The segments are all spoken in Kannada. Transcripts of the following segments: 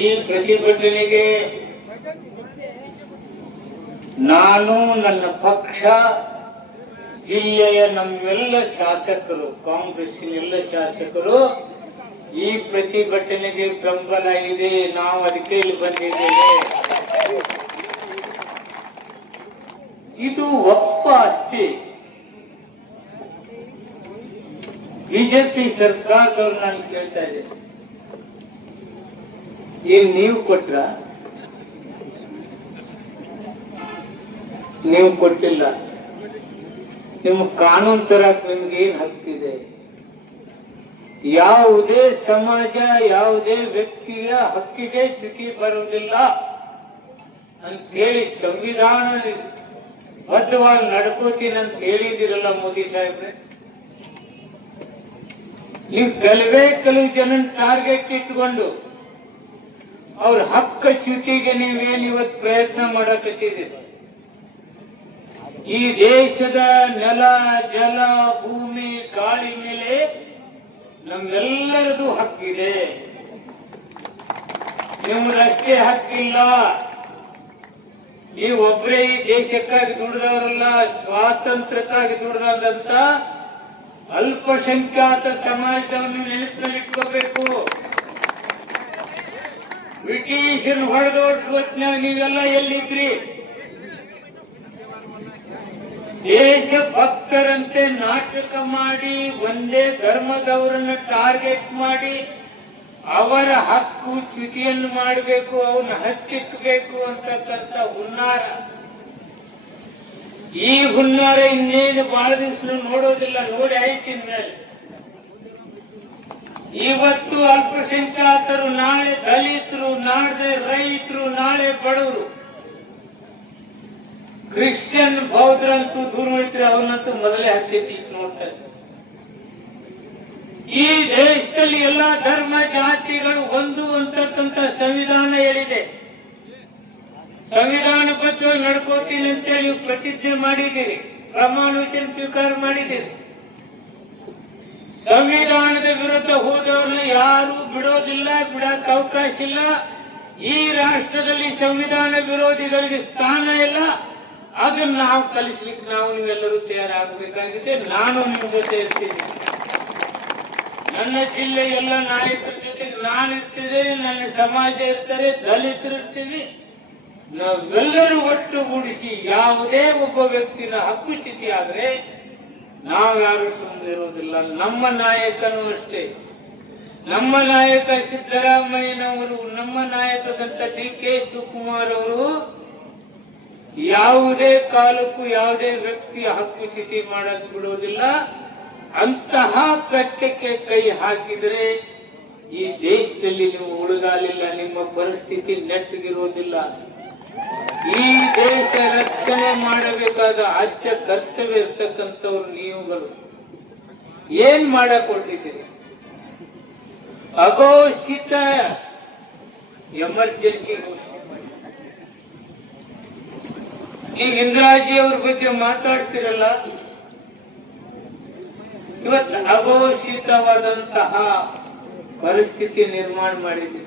ಈ ಪ್ರತಿಭಟನೆಗೆ ನಾನು, ನನ್ನ ಪಕ್ಷ, ಜಿಲ್ಲೆಯ ನಮ್ಮೆಲ್ಲ ಶಾಸಕರು, ಕಾಂಗ್ರೆಸ್ಸಿನ ಎಲ್ಲ ಶಾಸಕರು ಈ ಪ್ರತಿಭಟನೆಗೆ ಬೆಂಬಲ ಇದೆ. ನಾವು ಅದಕ್ಕೆ ಇಲ್ಲಿ ಬಂದಿದ್ದೇವೆ. ಇದು ಒಪ್ಪ ಅಷ್ಟೇ. ಬಿಜೆಪಿ ಸರ್ಕಾರದವ್ರು ನಾನು ಕೇಳ್ತಾ ಇದ್ದೇನೆ, ಏನ್ ನೀವು ಕೊಟ್ರ? ನೀವು ಕೊಟ್ಟಿಲ್ಲ. ನಿಮ್ಮ ಕಾನೂನು ತರಕ್ ನಿಮ್ಗೆ ಏನ್ ಹಕ್ಕಿದೆ? ಯಾವುದೇ ಸಮಾಜ, ಯಾವುದೇ ವ್ಯಕ್ತಿಯ ಹಕ್ಕಿಗೆ ಚ್ಯುತಿ ಬರುವುದಿಲ್ಲ ಅಂತ ಹೇಳಿ ಸಂವಿಧಾನ ಬದ್ಧವಾಗಿ ನಡ್ಕೋತೀನಿ ಅಂತ ಹೇಳಿದಿರಲ್ಲ ಮೋದಿ ಸಾಹೇಬ್ರೆ. ನೀವು ಕೆಲವು ಜನ ಟಾರ್ಗೆಟ್ ಇಟ್ಕೊಂಡು ಅವ್ರ ಹಕ್ಕ ಚ್ಯುತಿಗೆ ನೀವೇನ್ ಇವತ್ತು ಪ್ರಯತ್ನ ಮಾಡಕತ್ತಿದ್ದೀರಿ. ಈ ದೇಶದ ನೆಲ, ಜಲ, ಭೂಮಿ, ಗಾಳಿ ಮೇಲೆ ನಮ್ಮೆಲ್ಲರದು ಹಕ್ಕಿದೆ. ನಿಮ್ಮದಷ್ಟೇ ಹಕ್ಕಿಲ್ಲ. ನೀವೊಬ್ಬರೇ ಈ ದೇಶಕ್ಕಾಗಿ ದುಡಿದವರಲ್ಲ, ಸ್ವಾತಂತ್ರ್ಯಕ್ಕಾಗಿ ದುಡಿದಂತ ಅಲ್ಪಸಂಖ್ಯಾತ ಸಮಾಜವನ್ನು ನೆನಪಿನಲ್ಲಿಟ್ಕೋಬೇಕು. ಬ್ರಿಟಿಷನ್ ಹೊಡೆದೋಡಿಸುವತ್ನಾಗ ನೀವೆಲ್ಲ ಎಲ್ಲಿದ್ರಿ? ದೇಶ ಭಕ್ತರಂತೆ ನಾಟಕ ಮಾಡಿ, ಒಂದೇ ಧರ್ಮದವರನ್ನ ಟಾರ್ಗೆಟ್ ಮಾಡಿ ಅವರ ಹಕ್ಕು ಚ್ಯುತಿಯನ್ನು ಮಾಡಬೇಕು, ಅವನ್ನ ಹತ್ತಿಕ್ಕಬೇಕು ಅಂತಕ್ಕಂಥ ಹುನ್ನಾರ. ಈ ಹುನ್ನಾರ ಇನ್ನೇನು ಬಹಳ ದಿವಸ ನೋಡೋದಿಲ್ಲ. ನೋಡಿ ಆಯ್ತಿನ ಮೇಲೆ ಇವತ್ತು ಅಲ್ಪಸಂಖ್ಯಾತರು, ನಾಳೆ ದಲಿತರು, ನಾಳೆ ರೈತರು, ನಾಳೆ ಬಡವರು, ಕ್ರಿಶ್ಚಿಯನ್ ಬೌದ್ಧರಂತೂ ದೂರ ಹೋಯ್ತಾರೆ, ಅವನಂತೂ ಮೊದಲೇ ಹತ್ತಿ ನೋಡ್ತಾರೆ. ಈ ದೇಶದಲ್ಲಿ ಎಲ್ಲಾ ಧರ್ಮ ಜಾತಿಗಳು ಒಂದು ಅಂತಕ್ಕಂಥ ಸಂವಿಧಾನ ಹೇಳಿದೆ. ಸಂವಿಧಾನಬದ್ಧವಾಗಿ ನಡ್ಕೋತೀನಿ ಅಂತೇಳಿ ನೀವು ಪ್ರತಿಜ್ಞೆ ಮಾಡಿದ್ದೀರಿ, ಪ್ರಮಾಣ ವಚನ ಸ್ವೀಕಾರ ಮಾಡಿದ್ದೀರಿ. ಸಂವಿಧಾನದ ವಿರುದ್ಧ ಹೋದವ್ರನ್ನ ಯಾರು ಬಿಡೋದಿಲ್ಲ, ಬಿಡಕ್ಕೆ ಅವಕಾಶ ಇಲ್ಲ. ಈ ರಾಷ್ಟ್ರದಲ್ಲಿ ಸಂವಿಧಾನ ವಿರೋಧಿಗಳಿಗೆ ಸ್ಥಾನ ಇಲ್ಲ. ಅದನ್ನ ನಾವು ಕಲಿಸ್ಲಿಕ್ಕೆ ನಾವು ನೀವೆಲ್ಲರೂ ತಯಾರಾಗಬೇಕಾಗಿದೆ. ನಾನು ನಿಮ್ಮ ಜೊತೆ ಇರ್ತೀನಿ. ನನ್ನ ಜಿಲ್ಲೆ ಎಲ್ಲ ನಾಯಕರ ಜೊತೆಗೆ ನಾನು ಇರ್ತಿದ್ದೆ, ನನ್ನ ಸಮಾಜ ಇರ್ತಾರೆ, ದಲಿತರು ಇರ್ತೀವಿ. ನಾವೆಲ್ಲರೂ ಒಟ್ಟುಗೂಡಿಸಿ ಯಾವುದೇ ಒಬ್ಬ ವ್ಯಕ್ತಿನ ಹಕ್ಕು ಚ್ಯುತಿ ಆದ್ರೆ ನಾವ್ಯಾರು ಸುಮ್ಮನೆ ಇರೋದಿಲ್ಲ. ನಮ್ಮ ನಾಯಕನೂ ಅಷ್ಟೇ. ನಮ್ಮ ನಾಯಕ ಸಿದ್ದರಾಮಯ್ಯನವರು, ನಮ್ಮ ನಾಯಕದಂತ DK ಶಿವಕುಮಾರ್ ಅವರು ಯಾವುದೇ ಕಾಲಕ್ಕೂ ಯಾವುದೇ ವ್ಯಕ್ತಿಯ ಹಕ್ಕು ಚ್ಯುತಿ ಮಾಡಕ್ ಬಿಡೋದಿಲ್ಲ. ಅಂತಹ ಕೃತ್ಯಕ್ಕೆ ಕೈ ಹಾಕಿದ್ರೆ ಈ ದೇಶದಲ್ಲಿ ನೀವು ಉಳಿಗಾಲಿಲ್ಲ, ನಿಮ್ಮ ಪರಿಸ್ಥಿತಿ ನೆಟ್ಟಗಿರೋದಿಲ್ಲ. ಈ ದೇಶ ರಕ್ಷಣೆ ಮಾಡಬೇಕಾದ ಆದ್ಯ ಕರ್ತವ್ಯ ಇರ್ತಕ್ಕಂಥವ್ರು ನೀವುಗಳು ಏನ್ ಮಾಡಕ್ ಹೊರಟಿದ್ದೀರಿ? ಅಘೋಷಿತ ಎಮರ್ಜೆನ್ಸಿ ಘೋಷಣೆ ಮಾಡಿ. ಈಗ ಇಂದಿರಾಜಿ ಅವ್ರ ಬಗ್ಗೆ ಮಾತಾಡ್ತಿರಲ್ಲ, ಇವತ್ತು ಅಘೋಷಿತವಾದಂತಹ ಪರಿಸ್ಥಿತಿ ನಿರ್ಮಾಣ ಮಾಡಿದ್ದೀವಿ.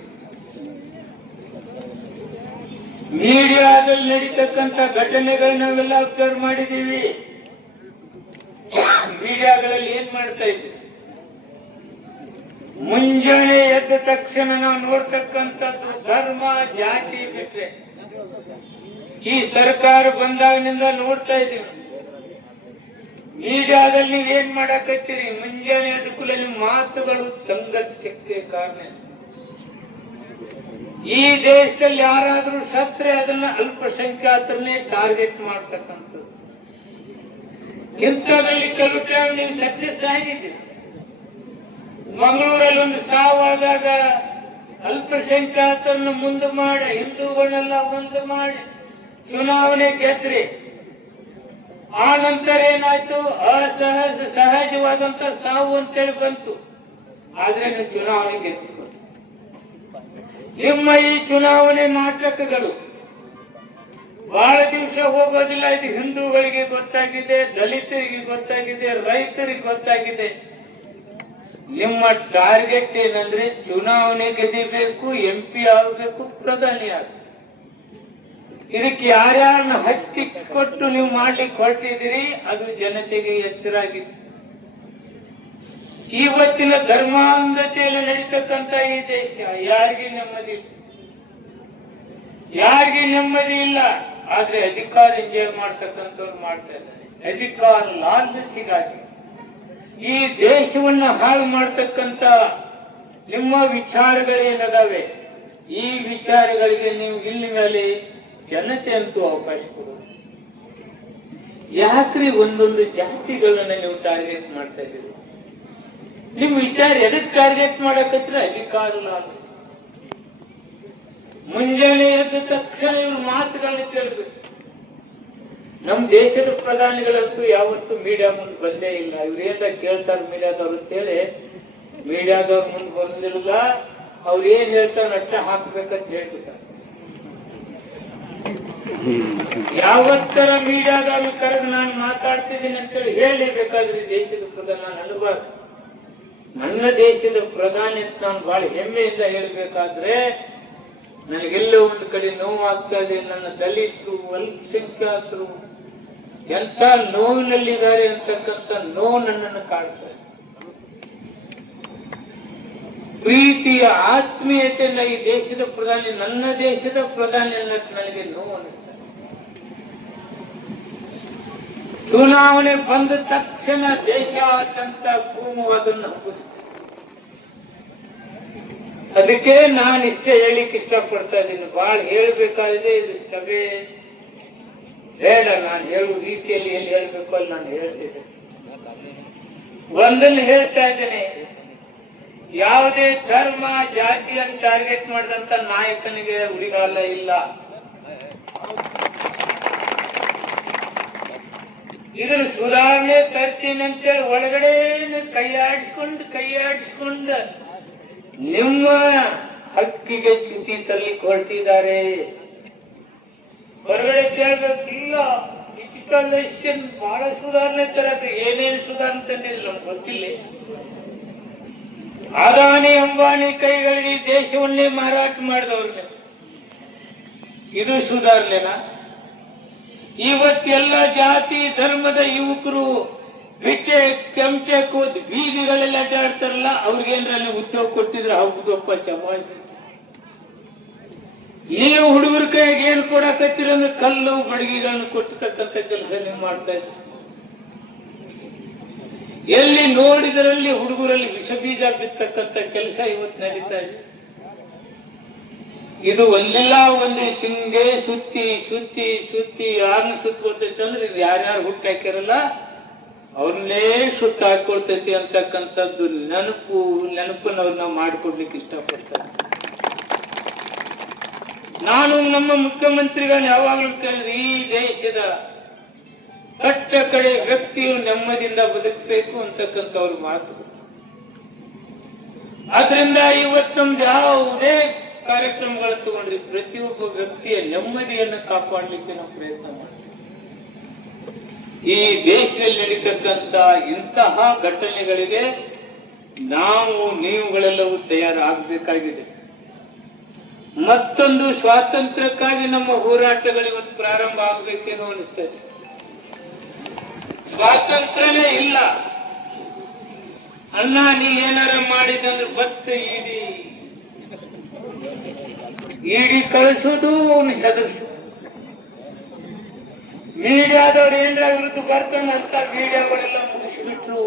ಮೀಡಿಯಾದಲ್ಲಿ ನಡೀತಕ್ಕಂಥ ಘಟನೆಗಳು ನಾವೆಲ್ಲ ಅಬ್ಸರ್ವ್ ಮಾಡಿದ್ದೀವಿ. ಮೀಡಿಯಾಗಳಲ್ಲಿ ಏನ್ ಮಾಡ್ತಾ ಇದ್ದೀವಿ? ಮುಂಜಾನೆ ಎದ್ದ ತಕ್ಷಣ ನಾವು ನೋಡ್ತಕ್ಕಂಥದ್ದು ಧರ್ಮ, ಜಾತಿ ಬಿಟ್ರೆ ಈ ಸರ್ಕಾರ ಬಂದಾಗಿನಿಂದ ನೋಡ್ತಾ ಇದ್ದೀವಿ. ಮೀಡಿಯಾದಲ್ಲಿ ನೀವೇನ್ ಮಾಡಕತ್ತೀರಿ? ಮುಂಜಾನೆ ಎದ್ದ ಕೂಡಲೇ ನಿಮ್ಮ ಮಾತುಗಳು ಸಂಘರ್ಷಕ್ಕೆ ಕಾರಣ. ಈ ದೇಶದಲ್ಲಿ ಯಾರಾದ್ರೂ ಸತ್ರೆ ಅದನ್ನ ಅಲ್ಪಸಂಖ್ಯಾತರನ್ನೇ ಟಾರ್ಗೆಟ್ ಮಾಡ್ತಕ್ಕಂಥದ್ದು. ಇಂಥದ್ರಲ್ಲಿ ಕೆಲವು ಟೈಮ್ ನೀವು ಸಕ್ಸಸ್ ಆಗಿದ್ದೀರಿ. ಮಂಗಳೂರಲ್ಲಿ ಒಂದು ಸಾವಾದಾಗ ಅಲ್ಪಸಂಖ್ಯಾತರನ್ನು ಮುಂದೆ ಮಾಡಿ, ಹಿಂದೂಗಳನ್ನೆಲ್ಲ ಮುಂದೆ ಮಾಡಿ ಚುನಾವಣೆ ಗೆದ್ರಿ. ಆ ನಂತರ ಏನಾಯ್ತು? ಸಹಜವಾದಂತ ಸಾವು ಅಂತೇಳಿ ಬಂತು. ಆದ್ರೆ ನೀವು ಚುನಾವಣೆ ಗೆದ್ದಿಸ್ಕೊಂಡು ನಿಮ್ಮ ಈ ಚುನಾವಣೆ ನಾಟಕಗಳು ಬಹಳ ದಿವಸ ಹೋಗೋದಿಲ್ಲ. ಇದು ಹಿಂದೂಗಳಿಗೆ ಗೊತ್ತಾಗಿದೆ, ದಲಿತರಿಗೆ ಗೊತ್ತಾಗಿದೆ, ರೈತರಿಗೆ ಗೊತ್ತಾಗಿದೆ. ನಿಮ್ಮ ಟಾರ್ಗೆಟ್ ಏನಂದ್ರೆ ಚುನಾವಣೆ ಗೆದಿಬೇಕು, MP ಆಗಬೇಕು, ಪ್ರಧಾನಿ ಆಗಬೇಕು. ಇದಕ್ಕೆ ಯಾರ್ಯಾರನ್ನ ಹತ್ತಿ ಕೊಟ್ಟು ನೀವು ಮಾಡ್ಲಿಕ್ಕೆ ಹೊರಟಿದ್ದೀರಿ, ಅದು ಜನತೆಗೆ ಎಚ್ಚರಾಗಿದೆ. ಇವತ್ತಿನ ಧರ್ಮಾಂಧತೆಯಲ್ಲಿ ನಡೀತಕ್ಕಂತ ಈ ದೇಶ ಯಾರಿಗೆ ನೆಮ್ಮದಿ ಇಲ್ಲ, ಯಾರಿಗೆ ನೆಮ್ಮದಿ ಇಲ್ಲ. ಆದ್ರೆ ಅಧಿಕಾರ ಎಂಜಾಯ್ ಮಾಡ್ತಕ್ಕಂಥವ್ರು ಮಾಡ್ತಾ ಇದ್ದಾರೆ. ಅಧಿಕಾರ ಲಾಲಸಿಗಾಗಿ ಈ ದೇಶವನ್ನ ಹಾಳು ಮಾಡ್ತಕ್ಕಂತ ನಿಮ್ಮ ವಿಚಾರಗಳೇನದಾವೆ, ಈ ವಿಚಾರಗಳಿಗೆ ನೀವು ಇಲ್ಲಿ ಮೇಲೆ ಜನತೆ ಅಂತೂ ಅವಕಾಶ ಕೊಡೋದು. ಯಾಕ್ರಿ ಒಂದೊಂದು ಜಾತಿಗಳನ್ನ ನೀವು ಟಾರ್ಗೆಟ್ ಮಾಡ್ತಾ ಇದ್ದೀರಿ? ನಿಮ್ ವಿಚಾರ ಎದಕ್ ಟಾರ್ಗೆಟ್ ಮಾಡಕತ್ರ? ಅಧಿಕಾರ ಲಾಭ. ಮುಂಜಾನೆ ಎದ್ದ ತಕ್ಷಣ ಇವ್ರ ಮಾತುಗಳನ್ನ ಕೇಳಬೇಕು. ನಮ್ ದೇಶದ ಪ್ರಧಾನಿಗಳಂತೂ ಯಾವತ್ತೂ ಮೀಡಿಯಾ ಮುಂದೆ ಬಂದೇ ಇಲ್ಲ. ಇವ್ರೇನ ಕೇಳ್ತಾರ ಮೀಡಿಯಾದವ್ರು ಅಂತೇಳಿ ಮೀಡಿಯಾದವ್ರ ಮುಂದೆ ಬಂದಿಲ್ಲ. ಅವ್ರ ಏನ್ ಹೇಳ್ತಾರ ಅಟ್ಟ ಹಾಕ್ಬೇಕಂತ ಹೇಳ್ಬಿಟ್ಟಾರ. ಯಾವತ್ತರ ಮೀಡಿಯಾದವ್ರು ಕರೆದು ನಾನು ಮಾತಾಡ್ತಿದ್ದೀನಿ ಅಂತೇಳಿ ಹೇಳಿಬೇಕಾದ್ರೆ ದೇಶದ ಪ್ರಧಾನ ನಾನು ಅನ್ಬಾರ್ದು. ನನ್ನ ದೇಶದ ಪ್ರಧಾನಿ ಅಂತ ನಾನು ಬಹಳ ಹೆಮ್ಮೆಯಿಂದ ಹೇಳ್ಬೇಕಾದ್ರೆ ನನಗೆಲ್ಲೋ ಒಂದು ಕಡೆ ನೋವಾಗ್ತಾ ಇದೆ. ನನ್ನ ದಲಿತರು, ಅಲ್ಪಸಂಖ್ಯಾತರು ಎಂತ ನೋವಿನಲ್ಲಿದ್ದಾರೆ ಅಂತಕ್ಕಂಥ ನೋವು ನನ್ನನ್ನು ಕಾಡ್ತಾರೆ. ಪ್ರೀತಿಯ ಆತ್ಮೀಯತೆಯಿಂದ ಈ ದೇಶದ ಪ್ರಧಾನಿ, ನನ್ನ ದೇಶದ ಪ್ರಧಾನಿ ಅನ್ನಕ್ಕೆ ನನಗೆ ನೋವು ಅನಿಸ್ತಾರೆ. ಚುನಾವಣೆ ಬಂದ ತಕ್ಷಣ ದೇಶಾದ್ಯಂತ ಕೋಮುವಾದನ್ನು ಹಬ್ಬಿಸ್ತಾರೆ. ಅದಕ್ಕೆ ನಾನು ಇಷ್ಟೇ ಹೇಳಿಕ್ ಇಷ್ಟಪಡ್ತಾ ಇದ್ದೀನಿ. ಬಹಳ ಹೇಳ್ಬೇಕಾದ್ರೆ ಇದು ಸಭೆ ಬೇಡ, ನಾನು ಹೇಳುವ ರೀತಿಯಲ್ಲಿ ಎಲ್ಲಿ ಹೇಳ್ಬೇಕು ಅಲ್ಲಿ ನಾನು ಹೇಳ್ತಿದ್ದೆ. ಒಂದನ್ನು ಹೇಳ್ತಾ ಇದ್ದೇನೆ, ಯಾವುದೇ ಧರ್ಮ ಜಾತಿಯನ್ನು ಟಾರ್ಗೆಟ್ ಮಾಡಿದಂತ ನಾಯಕನಿಗೆ ಉಳಿಗಾಲ ಇಲ್ಲ. ಇದನ್ನು ಸುಧಾರಣೆ ತರ್ತೀನಿ ಅಂತೇಳಿ ಒಳಗಡೆ ಕೈಯಾಡಿಸ್ಕೊಂಡು ನಿಮ್ಮ ಹಕ್ಕಿಗೆ ಚ್ಯುತಿ ತರಲಿಕ್ಕೆ ಹೊರಟಿದ್ದಾರೆ. ಹೊರಗಡೆ ಕೇಳಬೇಕಿಲ್ಲ, ಡಿಜಿಟಲೈಸೇಷನ್ ಬಹಳ ಸುಧಾರಣೆ ತರಕ್ಕೆ ಏನೇನು ಸುಧಾರಣೆ ತಂದಿಲ್ಲ ನಮ್ಗೆ ಗೊತ್ತಿಲ್ಲ. ಅದಾನಿ ಅಂಬಾನಿ ಕೈಗಳಿಗೆ ದೇಶವನ್ನೇ ಮಾರಾಟ ಮಾಡಿದವ್ರಿಗೆ ಇದು ಸುಧಾರಣೆನಾ? ಇವತ್ತೆಲ್ಲ ಜಾತಿ ಧರ್ಮದ ಯುವಕರು ಬಿಟ್ಟೆ ಕೆಂಟೆ ಕೂದ್ ಬೀದಿಗಳೆಲ್ಲ ಅಡ್ಡಾಡ್ತಾರಲ್ಲ, ಅವ್ರಿಗೇನ್ರ ಉದ್ಯೋಗ ಕೊಟ್ಟಿದ್ರೆ ಹೌದಪ್ಪ ಚಮಾಯಿಸಿ. ನೀವು ಹುಡುಗರ ಕೈಗೆ ಏನ್ ಕೊಡಕತ್ತೀರ ಅಂದ್ರೆ ಕಲ್ಲು ಬಡಗಿಗಳನ್ನು ಕೊಟ್ಟತಕ್ಕಂಥ ಕೆಲಸ ನೀವು ಮಾಡ್ತಾ ಇದ್ದೀರಿ. ಎಲ್ಲಿ ನೋಡಿದರಲ್ಲಿ ಹುಡುಗರಲ್ಲಿ ವಿಷ ಬೀಜ ಬಿತ್ತಕ್ಕಂಥ ಕೆಲಸ ಇವತ್ತು ನಡೀತಾ ಇದೆ. ಇದು ಒಂದಿಲ್ಲ ಒಂದು ಶಿಂಗೆ ಸುತ್ತಿ ಸುತ್ತಿ ಸುತ್ತಿ ಯಾರನ್ನ ಸುತ್ತಕೊಳ್ತೈತಿ ಅಂದ್ರೆ ಇದು ಯಾರ್ಯಾರು ಹುಟ್ಟಿ ಹಾಕಿರಲ್ಲ ಅವ್ರನ್ನೇ ಸುತ್ತ ಹಾಕೊಳ್ತೈತಿ ಅಂತಕ್ಕಂಥದ್ದು ನೆನಪನ್ನವ್ರು ನಾವು ಮಾಡಿಕೊಡ್ಲಿಕ್ಕೆ ಇಷ್ಟಪಡ್ತಾರೆ. ನಾನು ನಮ್ಮ ಮುಖ್ಯಮಂತ್ರಿಗಳನ್ನ ಯಾವಾಗಲೂ ಕೇಳಿದ್ರೆ ಈ ದೇಶದ ಕಟ್ಟ ಕಡೆ ವ್ಯಕ್ತಿಯು ನೆಮ್ಮದಿಯಿಂದ ಬದುಕಬೇಕು ಅಂತಕ್ಕಂಥವ್ರ ಮಾತು. ಆದ್ರಿಂದ ಇವತ್ತು ನಮ್ದು ಯಾವುದೇ ಕಾರ್ಯಕ್ರಮಗಳು ತಗೊಂಡ್ರಿ ಪ್ರತಿಯೊಬ್ಬ ವ್ಯಕ್ತಿಯ ನೆಮ್ಮದಿಯನ್ನು ಕಾಪಾಡಲಿಕ್ಕೆ ನಾವು ಪ್ರಯತ್ನ ಮಾಡ್ತೀವಿ. ಈ ದೇಶದಲ್ಲಿ ನಡೀತಕ್ಕಂಥ ಇಂತಹ ಘಟನೆಗಳಿಗೆ ನಾವು ನೀವುಗಳೆಲ್ಲವೂ ತಯಾರಾಗಬೇಕಾಗಿದೆ. ಮತ್ತೊಂದು ಸ್ವಾತಂತ್ರ್ಯಕ್ಕಾಗಿ ನಮ್ಮ ಹೋರಾಟಗಳು ಇವತ್ತು ಪ್ರಾರಂಭ ಆಗಬೇಕೇನೋ ಅನಿಸ್ತಾ ಇದೆ. ಸ್ವಾತಂತ್ರ್ಯವೇ ಇಲ್ಲ. ಅಣ್ಣ ನೀ ಏನಾರ ಮಾಡಿದಂದ್ರೆ ಬತ್ತ ಇಡಿ ಕಳಿಸೋದು ಹೆದರ್ಸು. ಮೀಡಿಯಾದವ್ರು ಏನ್ರ ವಿರುದ್ಧ ಬರ್ತಾನೆ ಅಂತ ಮೀಡಿಯಾಗಳೆಲ್ಲ ಮುಗಿಸ್ಬಿಟ್ರು.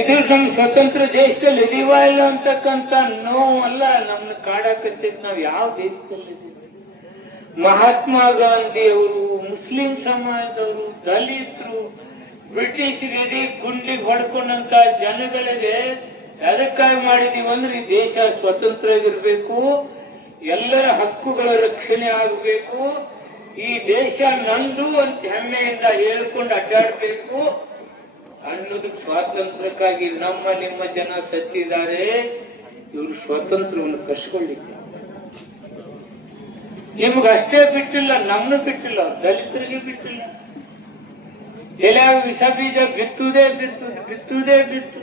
ಇದು ನಮ್ ಸ್ವತಂತ್ರ ದೇಶದಲ್ಲಿ ಇದೀವ ಇಲ್ಲ ಅಂತಕ್ಕಂಥ ನೋವಲ್ಲ ನಮ್ನ ಕಾಡಕತ್ತಿದ್. ನಾವ್ ಯಾವ ದೇಶದಲ್ಲಿದ್ದೀವಿ? ಮಹಾತ್ಮ ಗಾಂಧಿ ಅವರು, ಮುಸ್ಲಿಂ ಸಮಾಜದವರು, ದಲಿತರು, ಬ್ರಿಟಿಷರಿಗೆ ಗುಂಡಿಗೆ ಹೊಡ್ಕೊಂಡಂತ ಜನಗಳಿಗೆ ಅದಕ್ಕಾಗಿ ಮಾಡಿದೀವಿ ಅಂದ್ರೆ ಈ ದೇಶ ಸ್ವತಂತ್ರವಾಗಿರ್ಬೇಕು, ಎಲ್ಲರ ಹಕ್ಕುಗಳ ರಕ್ಷಣೆ ಆಗಬೇಕು, ಈ ದೇಶ ನಂದು ಅಂತ ಹೆಮ್ಮೆಯಿಂದ ಹೇಳ್ಕೊಂಡು ಅಡ್ಡಾಡ್ಬೇಕು ಅನ್ನೋದಕ್ಕೆ ಸ್ವಾತಂತ್ರ್ಯಕ್ಕಾಗಿ ನಿಮ್ಮ ಜನ ಸತ್ತಿದ್ದಾರೆ. ಇವರು ಸ್ವಾತಂತ್ರ್ಯವನ್ನು ಕಸ್ಕೊಳ್ಳಿಕ್ಕೆ ನಿಮ್ಗಷ್ಟೇ ಬಿಟ್ಟಿಲ್ಲ, ನಮ್ನು ಬಿಟ್ಟಿಲ್ಲ, ದಲಿತರಿಗೆ ಬಿಟ್ಟಿಲ್ಲ. ತಲೆಯಾಗ ವಿಷ ಬೀಜ ಬಿತ್ತುದೇ ಬಿತ್ತು.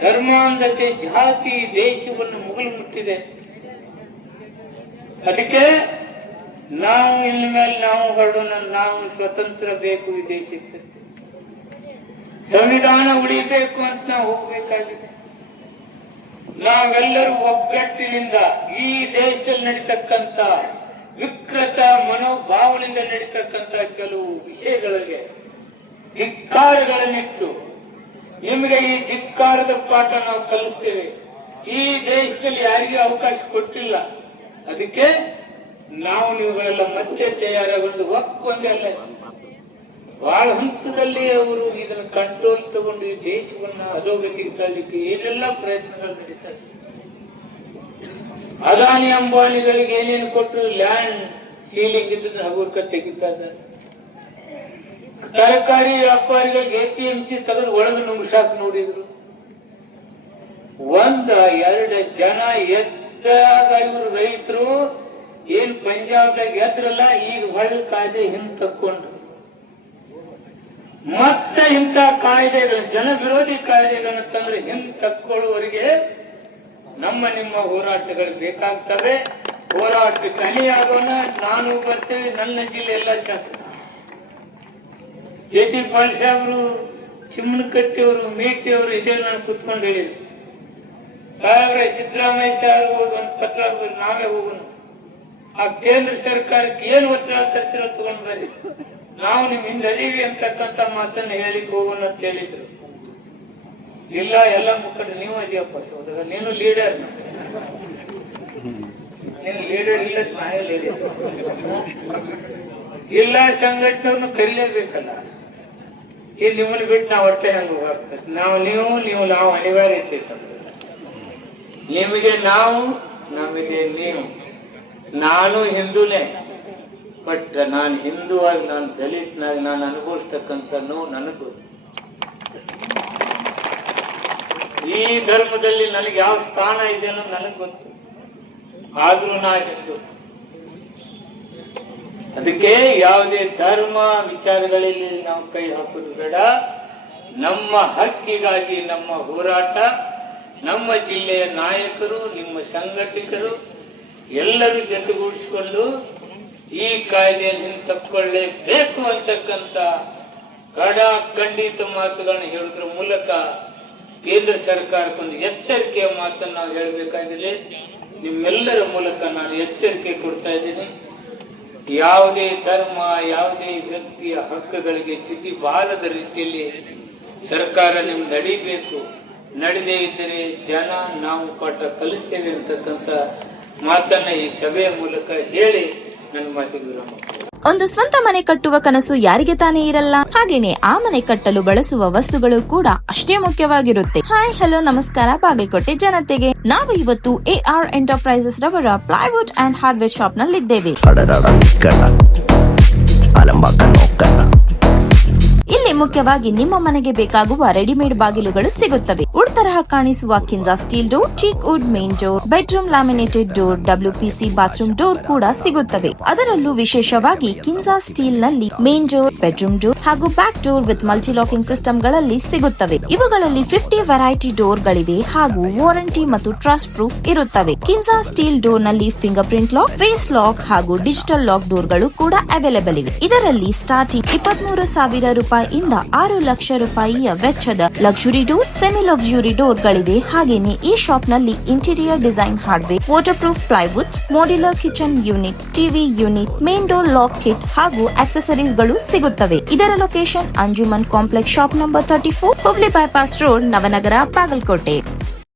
ಧರ್ಮಾಂಧತೆ ಜಾತಿ ದೇಶವನ್ನು ಮುಗಿಲು ಮುಟ್ಟಿದೆ. ಅದಕ್ಕೆ ನಾವು ಇನ್ನು ಮೇಲೆ ನಾವು ಹೊರಡೋಣ, ನಾವು ಸ್ವತಂತ್ರ ಬೇಕು ಈ ದೇಶಕ್ಕೆ, ಸಂವಿಧಾನ ಉಳಿಬೇಕು ಅಂತ ನಾವು ಹೋಗ್ಬೇಕಾಗಿದೆ. ನಾವೆಲ್ಲರೂ ಒಗ್ಗಟ್ಟಿನಿಂದ ಈ ದೇಶದಲ್ಲಿ ನಡೀತಕ್ಕಂಥ ವಿಕೃತ ಮನೋಭಾವನೆಯಿಂದ ನಡೀತಕ್ಕಂಥ ಕೆಲವು ವಿಷಯಗಳಿಗೆ ಧಿಕ್ಕಾರಗಳನ್ನಿಟ್ಟು ನಿಮಗೆ ಈ ಧಿಕ್ಕಾರದ ಪಾಠ ನಾವು ಕಲಿಸ್ತೇವೆ. ಈ ದೇಶದಲ್ಲಿ ಯಾರಿಗೂ ಅವಕಾಶ ಕೊಟ್ಟಿಲ್ಲ. ಅದಕ್ಕೆ ನಾವು ನೀವುಗಳೆಲ್ಲ ಮತ್ತೆ ತಯಾರಾಗೊಂಡು ಒಕ್ಕೊಂದಲ್ಲ ಬಹಳ ಹಂತದಲ್ಲಿ ಅವರು ಇದನ್ನ ಕಂಟ್ರೋಲ್ ತಗೊಂಡು ಈ ದೇಶವನ್ನ ಅಧೋಗತಿಗೆ ತರಲಿಕ್ಕೆ ಏನೆಲ್ಲ ಪ್ರಯತ್ನಗಳು ನಡೀತಾರೆ. ಅದಾನಿ ಅಂಬಾನಿಗಳಿಗೆ ಏನೇನು ಕೊಟ್ಟರು, ಲ್ಯಾಂಡ್ ಸೀಲಿಂಗ್ ಇದ್ರೆ ಹಗುರಕ ತೆಗಿತಾ ಇದ್ದಾರೆ. ತರಕಾರಿ ವ್ಯಾಪಾರಿಗಳಿಗೆ APMC ತೆಗೆದು ಒಳಗೆ ನುಗ್ಸಾಕ್ ನೋಡಿದ್ರು. 1-2 ಜನ ಎದ್ದಾಗ ಇವರು ರೈತರು ಏನ್ ಪಂಜಾಬ್ದಾಗ ಎದ್ರಲ್ಲ, ಈಗ ಹೊಳ್ಳಿ ಕಾಯ್ದೆ ಹಿಂದ್ ತಕ್ಕೊಂಡ್ರು. ಮತ್ತೆ ಇಂಥ ಕಾಯ್ದೆಗಳು, ಜನ ವಿರೋಧಿ ಕಾಯ್ದೆಗಳನ್ನು ತಂದ್ರೆ ಹಿಂದ್ ತಕ್ಕೊಳ್ಳುವವರಿಗೆ ನಿಮ್ಮ ಹೋರಾಟಗಳು ಬೇಕಾಗ್ತವೆ. ಹೋರಾಟಕ್ಕೆ ಅಣಿಯಾಗೋಣ. ನಾನು ಬರ್ತೇವೆ, ನನ್ನ ಜಿಲ್ಲೆ ಎಲ್ಲ ಶಾಸಕ JT ಪಾಲ್ ಸಾಹೇಬ್ರು, ಚಿಮ್ಮನಕಟ್ಟಿ ಅವರು, ಮೇಟಿ ಅವರು ಇದೇ ನಾನು ಕುತ್ಕೊಂಡು ಹೇಳಿದ್ರು. ಸಾಹೇಬ್ರೆ, ಸಿದ್ದರಾಮಯ್ಯ ಸಾಹೇಬ್ ಒಂದು ಪತ್ರ ನಾವೇ ಹೋಗೋಣ, ಆ ಕೇಂದ್ರ ಸರ್ಕಾರಕ್ಕೆ ಏನು ಒತ್ತಡ ತರ್ತಿರೋ ತಗೊಂಡ್ ಬರ್ರಿ, ನಾವು ನಿಮ್ ಹಿಂದೆ ಅದೀವಿ ಅಂತಕ್ಕಂಥ ಮಾತನ್ನ ಹೇಳಿಕ್ ಹೋಗೋಣ ಅಂತ ಹೇಳಿದ್ರು. ಜಿಲ್ಲಾ ಎಲ್ಲ ಮುಖಂಡ ನೀವು ಅದೀಯಪ್ಪ ಸೋದರ, ನೀನು ಲೀಡರ್, ನೀನು ಲೀಡರ್ ಇಲ್ಲ, ಜಿಲ್ಲಾ ಸಂಘಟನೆಯವ್ರನ್ನು ಕರೀಲೇಬೇಕಲ್ಲ. ಈ ನಿಮ್ಮನ್ನು ಬಿಟ್ಟು ನಾವು ಹೊಟ್ಟೆ ಹಂಗ ಹೋಗ್ತದೆ. ನಾವು ಅನಿವಾರ್ಯತೆ ನಿಮಗೆ ನಾವು, ನಮಗೆ ನೀವು. ನಾನು ಹಿಂದೂನೇ, ಬಟ್ ನಾನು ಹಿಂದೂ ಆಗಿ, ನಾನು ದಲಿತನಾಗಿ ನಾನು ಅನುಭವಿಸ್ತಕ್ಕಂಥ ನೋವು ನನಗೂ. ಈ ಧರ್ಮದಲ್ಲಿ ನನಗೆ ಯಾವ ಸ್ಥಾನ ಇದೆ ಅನ್ನೋದು ನನಗೆ ಗೊತ್ತು. ಆದ್ರೂ ನಾ ಹಿಂದೂ. ಅದಕ್ಕೆ ಯಾವುದೇ ಧರ್ಮ ವಿಚಾರಗಳಲ್ಲಿ ನಾವು ಕೈ ಹಾಕೋದು ಬೇಡ. ನಮ್ಮ ಹಕ್ಕಿಗಾಗಿ ನಮ್ಮ ಹೋರಾಟ, ನಮ್ಮ ಜಿಲ್ಲೆಯ ನಾಯಕರು, ನಿಮ್ಮ ಸಂಘಟಕರು ಎಲ್ಲರೂ ಜೊತೆಗೂಡಿಸಿಕೊಂಡು ಈ ಕಾಯ್ದೆಯನ್ನು ತಕ್ಕೊಳ್ಳೇಬೇಕು ಅಂತಕ್ಕಂಥ ಖಂಡಿತ ಮಾತುಗಳನ್ನು ಹೇಳುವುದರ ಮೂಲಕ ಕೇಂದ್ರ ಸರ್ಕಾರಕ್ಕೊಂದು ಎಚ್ಚರಿಕೆಯ ಮಾತನ್ನು ನಾವು ಹೇಳಬೇಕಾಗಿದೆ. ನಿಮ್ಮೆಲ್ಲರ ಮೂಲಕ ನಾನು ಎಚ್ಚರಿಕೆ ಕೊಡ್ತಾ ಇದ್ದೀನಿ. ಯಾವುದೇ ಧರ್ಮ, ಯಾವುದೇ ವ್ಯಕ್ತಿಯ ಹಕ್ಕುಗಳಿಗೆ ಚ್ಯುತಿ ಬಾರದ ರೀತಿಯಲ್ಲಿ ಸರ್ಕಾರ ನಿಮ್ಗೆ ನಡಿಬೇಕು. ನಡೆದೇ ಇದ್ದರೆ ಜನ ನಾವು ಪಾಠ ಕಲಿಸ್ತೇವೆ ಅಂತಕ್ಕಂಥ ಮಾತನ್ನ ಈ ಸಭೆಯ ಮೂಲಕ ಹೇಳಿ ನನ್ನ ಮಾತಿಗೆ ವಿರಾಮ. ಒಂದು ಸ್ವಂತ ಮನೆ ಕಟ್ಟುವ ಕನಸು ಯಾರಿಗೆ ತಾನೇ ಇರಲ್ಲ. ಹಾಗೇನೆ ಆ ಮನೆ ಕಟ್ಟಲು ಬಳಸುವ ವಸ್ತುಗಳು ಕೂಡ ಅಷ್ಟೇ ಮುಖ್ಯವಾಗಿರುತ್ತೆ. ಹಾಯ್, ಹಲೋ, ನಮಸ್ಕಾರ ಬಾಗಲಕೋಟೆ ಜನತೆಗೆ. ನಾವು ಇವತ್ತು AR ಎಂಟರ್ಪ್ರೈಸಸ್ ರವರ ಪ್ಲೈವುಡ್ ಅಂಡ್ ಹಾರ್ಡ್ವೇರ್ ಶಾಪ್ ನಲ್ಲಿದ್ದೇವೆ. ಇಲ್ಲಿ ಮುಖ್ಯವಾಗಿ ನಿಮ್ಮ ಮನೆಗೆ ಬೇಕಾಗುವ ರೆಡಿಮೇಡ್ ಬಾಗಿಲುಗಳು ಸಿಗುತ್ತವೆ. ವುಡ್ ತರಹ ಕಾಣಿಸುವ Kinja steel door, teak wood main door, bedroom laminated door, WPC bathroom door ಕೂಡ ಸಿಗುತ್ತವೆ. ಅದರಲ್ಲೂ ವಿಶೇಷವಾಗಿ ಕಿಂಜಾ ಸ್ಟೀಲ್ ನಲ್ಲಿ ಮೇನ್ ಡೋರ್, ಬೆಡ್ರೂಮ್ ಡೋರ್ ಹಾಗೂ back door with multi locking system ಗಳಲ್ಲಿ ಸಿಗುತ್ತವೆ. ಇವುಗಳಲ್ಲಿ 50 ವೆರೈಟಿ ಡೋರ್ ಗಳಿವೆ ಹಾಗೂ ವಾರಂಟಿ ಮತ್ತು ಟ್ರಸ್ಟ್ ಪ್ರೂಫ್ ಇರುತ್ತವೆ. ಕಿಂಜಾ ಸ್ಟೀಲ್ ಡೋರ್ ನಲ್ಲಿ fingerprint lock, face lock ಹಾಗೂ ಡಿಜಿಟಲ್ ಲಾಕ್ ಡೋರ್ ಗಳು ಕೂಡ ಅವೈಲೇಬಲ್ ಇವೆ. ಇದರಲ್ಲಿ ಸ್ಟಾರ್ಟಿಂಗ್ 23,000 ರೂಪಾಯಿಯಿಂದ 6 ಲಕ್ಷ ರೂಪಾಯಿಯ ವೆಚ್ಚದ luxury door, semi luxury door ಗಳಿವೆ. ಹಾಗೇನೆ ಈ ಶಾಪ್ ನಲ್ಲಿ interior design hardware, waterproof plywood, modular kitchen unit, TV unit, main door lock kit ಹಾಗೂ ಆಕ್ಸೆಸರೀಸ್ ಗಳು ಸಿಗುತ್ತವೆ. ಇದರ location Anjuman complex, shop number 34, Hubli bypass road, Navanagar, Bagalkot.